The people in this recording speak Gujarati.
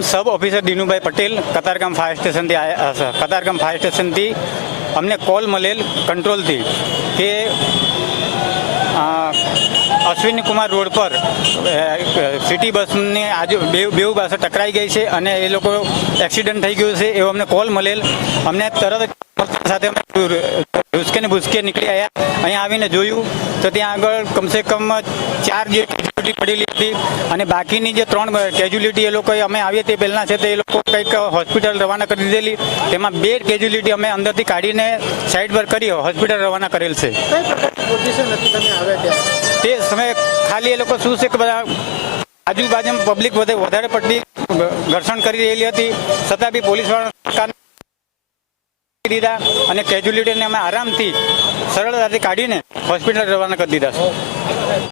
Sub officer Dinubhai Patel Katargam fire સ્ટેશનથી કતારગામ ફાયર સ્ટેશનથી અમને કોલ મળેલ કંટ્રોલથી કે અશ્વિની કુમાર રોડ પર સિટી બસની આજુ બે બેઉ પાસે ટકરાઈ ગઈ છે અને એ લોકો એક્સિડન્ટ થઈ ગયું છે એવો અમને કોલ મળેલ અમને તરત સાથે ને ભૂસકે નીકળી આવ્યા અહીંયા આવીને જોયું તો ત્યાં આગળ કમસે કમ ચાર જે કેજ્યુલિટી પડેલી હતી અને બાકીની જે ત્રણ કેજ્યુલિટી એ લોકોએ અમે આવીએ તે પહેલાં છે તે એ લોકો કંઈક હોસ્પિટલ રવાના કરી દીધેલી. તેમાં બે કેજ્યુલિટી અમે અંદરથી કાઢીને સાઈડ પર કરી હોસ્પિટલ રવાના કરેલ છે. તે સમયે ખાલી એ લોકો શું છે કે બધા આજુબાજુ પબ્લિક બધે વધારે પડતી ઘર્ષણ કરી રહેલી હતી. છતાં બી પોલીસ દીધા અને કેજ્યુલિટીને અમે આરામથી સરળતાથી કાઢીને હોસ્પિટલ રવાના કરી દીધા